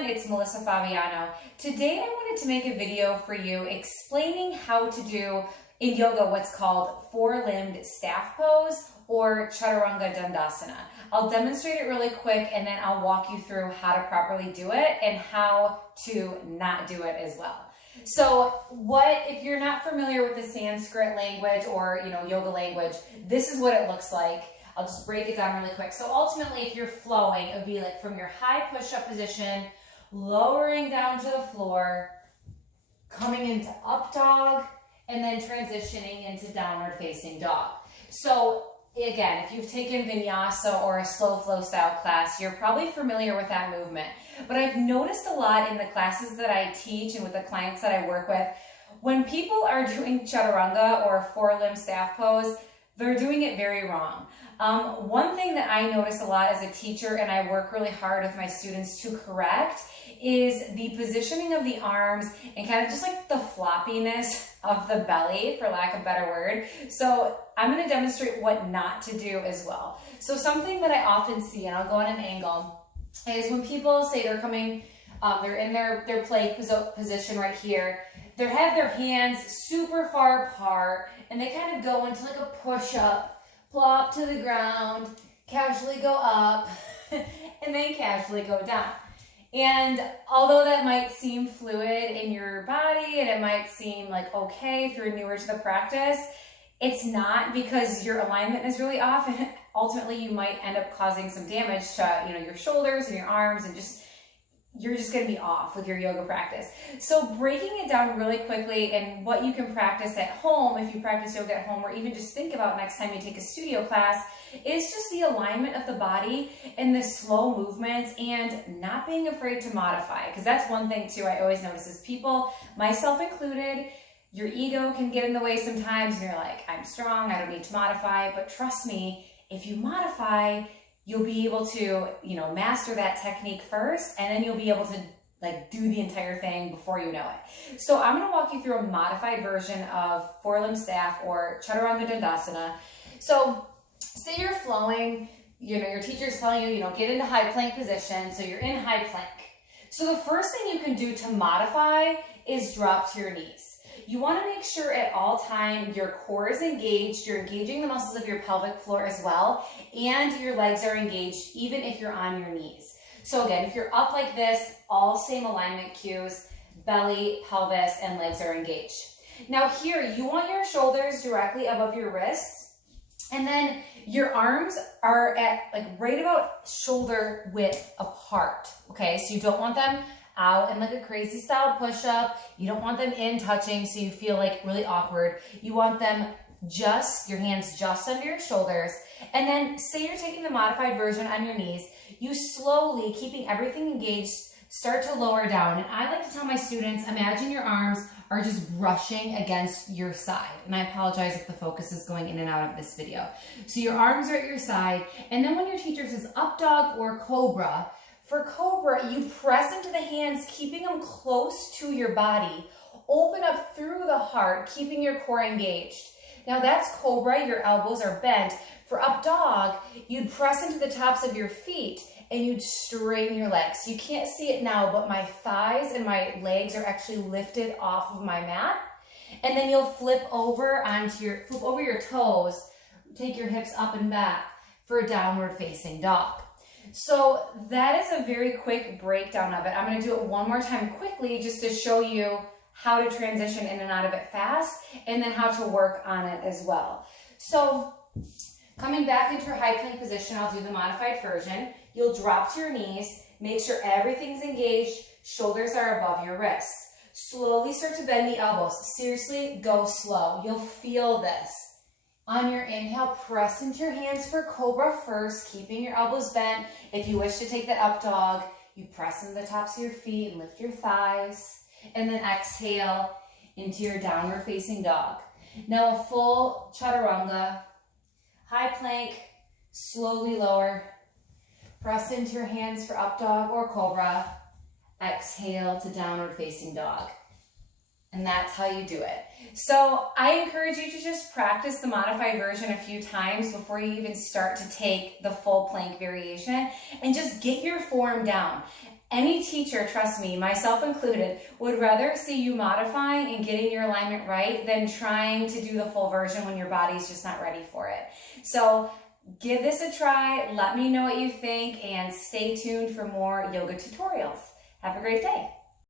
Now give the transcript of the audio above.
everyone, it's Melissa Fabiano. Today I wanted to make a video for you explaining how to do in yoga what's called four-limbed staff pose or Chaturanga Dandasana. I'll demonstrate it really quick and then I'll walk you through how to properly do it and how to not do it as well. So if you're not familiar with the Sanskrit language or yoga language, this is what it looks like. I'll just break it down really quick. So ultimately, if you're flowing, it would be like from your high push-up position, lowering down to the floor, coming into up dog, and then transitioning into downward facing dog. So again, if you've taken Vinyasa or a slow flow style class, you're probably familiar with that movement. But I've noticed a lot in the classes that I teach and with the clients that I work with, when people are doing Chaturanga or four-limb staff pose, they're doing it very wrong. One thing that I notice a lot as a teacher, and I work really hard with my students to correct, is the positioning of the arms and kind of just like the floppiness of the belly, for lack of a better word. So I'm going to demonstrate what not to do as well. So something that I often see, and I'll go on an angle, is when people say they're coming, they're in their plank position right here, they have their hands super far apart, and they kind of go into like a push-up, plop to the ground, casually go up, and then casually go down. And although that might seem fluid in your body and it might seem like okay if you're newer to the practice, it's not, because your alignment is really off, and ultimately you might end up causing some damage to your shoulders and your arms, and you're just going to be off with your yoga practice. So breaking it down really quickly and what you can practice at home, if you practice yoga at home, or even just think about next time you take a studio class, is just the alignment of the body and the slow movements and not being afraid to modify. Because that's one thing too I always notice is people, myself included, your ego can get in the way sometimes and you're like, I'm strong, I don't need to modify. But trust me, if you modify, you'll be able to, master that technique first, and then you'll be able to do the entire thing before you know it. So I'm going to walk you through a modified version of four-limb staff or Chaturanga Dandasana. So say you're flowing, your teacher's telling you, get into high plank position. So you're in high plank. So the first thing you can do to modify is drop to your knees. You want to make sure at all time your core is engaged, you're engaging the muscles of your pelvic floor as well, and your legs are engaged even if you're on your knees. So again, if you're up like this, all same alignment cues, belly, pelvis, and legs are engaged. Now here, you want your shoulders directly above your wrists, and then your arms are at right about shoulder width apart, okay? So you don't want them out in like a crazy style push-up. You don't want them in touching so you feel really awkward. You want them your hands just under your shoulders. And then say you're taking the modified version on your knees, you slowly, keeping everything engaged, start to lower down. And I like to tell my students, imagine your arms are just brushing against your side. And I apologize if the focus is going in and out of this video. So your arms are at your side. And then when your teacher says up dog or cobra, for cobra, you press into the hands, keeping them close to your body. Open up through the heart, keeping your core engaged. Now that's cobra, your elbows are bent. For up dog, you'd press into the tops of your feet and you'd straighten your legs. You can't see it now, but my thighs and my legs are actually lifted off of my mat. And then you'll flip over your toes, take your hips up and back for a downward facing dog. So that is a very quick breakdown of it. I'm going to do it one more time quickly just to show you how to transition in and out of it fast, and then how to work on it as well. So coming back into your high plank position, I'll do the modified version. You'll drop to your knees, make sure everything's engaged, shoulders are above your wrists. Slowly start to bend the elbows. Seriously, go slow. You'll feel this. On your inhale, press into your hands for cobra first, keeping your elbows bent. If you wish to take that up dog, you press into the tops of your feet and lift your thighs. And then exhale into your downward facing dog. Now a full chaturanga, high plank, slowly lower. Press into your hands for up dog or cobra. Exhale to downward facing dog. And that's how you do it. So I encourage you to just practice the modified version a few times before you even start to take the full plank variation, and just get your form down. Any teacher, trust me, myself included, would rather see you modifying and getting your alignment right than trying to do the full version when your body's just not ready for it. So give this a try, let me know what you think, and stay tuned for more yoga tutorials. Have a great day.